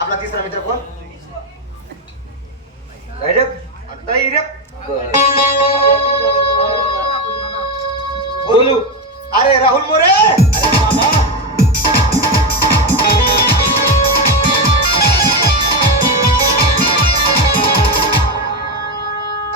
आपला तिसरा मित्र कोण? बोलू. अरे राहुल मोरे.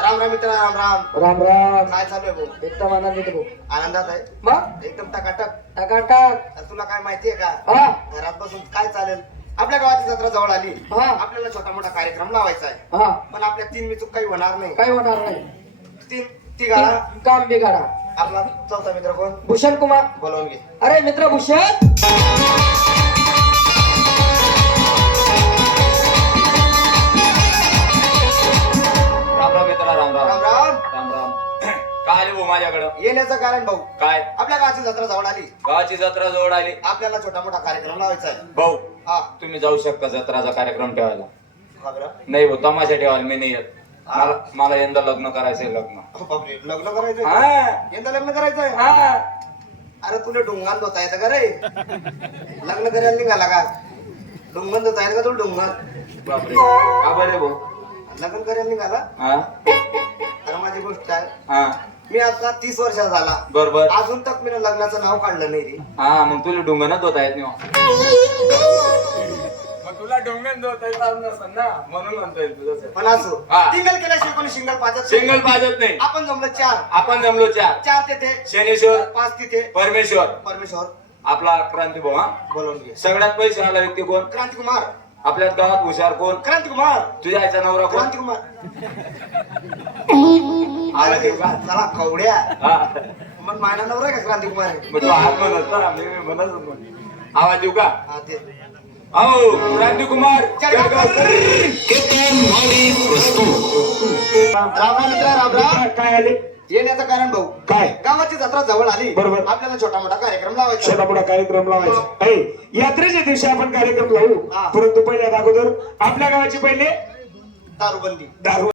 राम राम मित्र राम राम. राम राम. काय चालू आहे भाऊ? एकदम आनंदित भाऊ. आनंदात आहे? मग? एकदम टकाटक टाकाटाक तुला काय माहितीये का? हा. घरात बसून काय चालेल? आपल्या गावाची जत्रा जवळ आली. हा. आपल्याला छोटा मोठा कार्यक्रम लावायचा आहे. हा. पण आपल्या तीन मिचूक काही होणार नाही. काय होणार नाही. तीन तिघा काम बिघाडा. आपला चौथा मित्र कोण? भूषण कुमार. बोलवून घे. अरे मित्र भूषण! आले भाऊ माझ्याकडं. येण्याचं कारण भाऊ. काय? आपल्या गावाची जत्रा जवळ आली. गावाची जत्रा जवळ आली. आपल्याला छोटा मोठा कार्यक्रम लावायचा आहे. भाऊ हा. तुम्ही जाऊ शकता जत्राचा कार्यक्रम ठेवायला. का बरं? नाही भाऊ तमाशा ठेवायला मी नाही येत. मला मला यंदा लग्न करायचंय लग्न. अहो बापरे, लग्न करायचंय? हा. यंदा लग्न करायचंय? हा. अरे तुला डोंगान धोता येतं का रे? लग्न करायला निघाला का? डोंगण धोता येतं का तुला डोंगण बापरे. का बरे भाऊ? लग्न करायला निघाला? हा. अरे माझी गोष्ट आहे. हा. मी आता तीस वर्षाचा झाला. बरोबर. अजून तक मी लग्नाचं नाव काढलं नाही रे. हा मग तुला डोंगणच होता येत नाही मग तुला डोंगण होता येत नसेल ना? म्हणून म्हणता येईल तुझं. पण असो हा. सिंगल केल्याशिवाय कोणी सिंगल पाचत सिंगल पाजत नाही. आपण जमलं चार. आपण जमलो चार. चार तिथे. शनेश्वर पाच तिथे. परमेश्वर. परमेश्वर. आपला क्रांती भाऊ हा? बोलवून घे. सगळ्यात पैसे आला व्यक्ती कोण? क्रांतिकुमार. आपल्या गावात हुशार कोण? क्रांतिकुमार. तुझ्या आईचा नवरा कोण? क्रांतिकुमार. आला देव का? चला कवड्या. हा. मग माझा नवरा का क्रांतिकुमार आहे मग तू हात म्हणत ना मी म्हणत होतो. आवाज देऊ का? हा ते हो क्रांती कुमार. राम राम मित्र राम राम. काय आले? येण्याचं कारण भाऊ. काय? गावाची जत्रा जवळ आली. बरोबर. आपल्याला छोटा मोठा कार्यक्रम लावायचा. छोटा मोठा कार्यक्रम लावायचा. आहे यात्रेच्या दिवशी आपण कार्यक्रम लावू. हा. परंतु पहिल्या अगोदर आपल्या गावाची पहिले दारूबंदी. दारू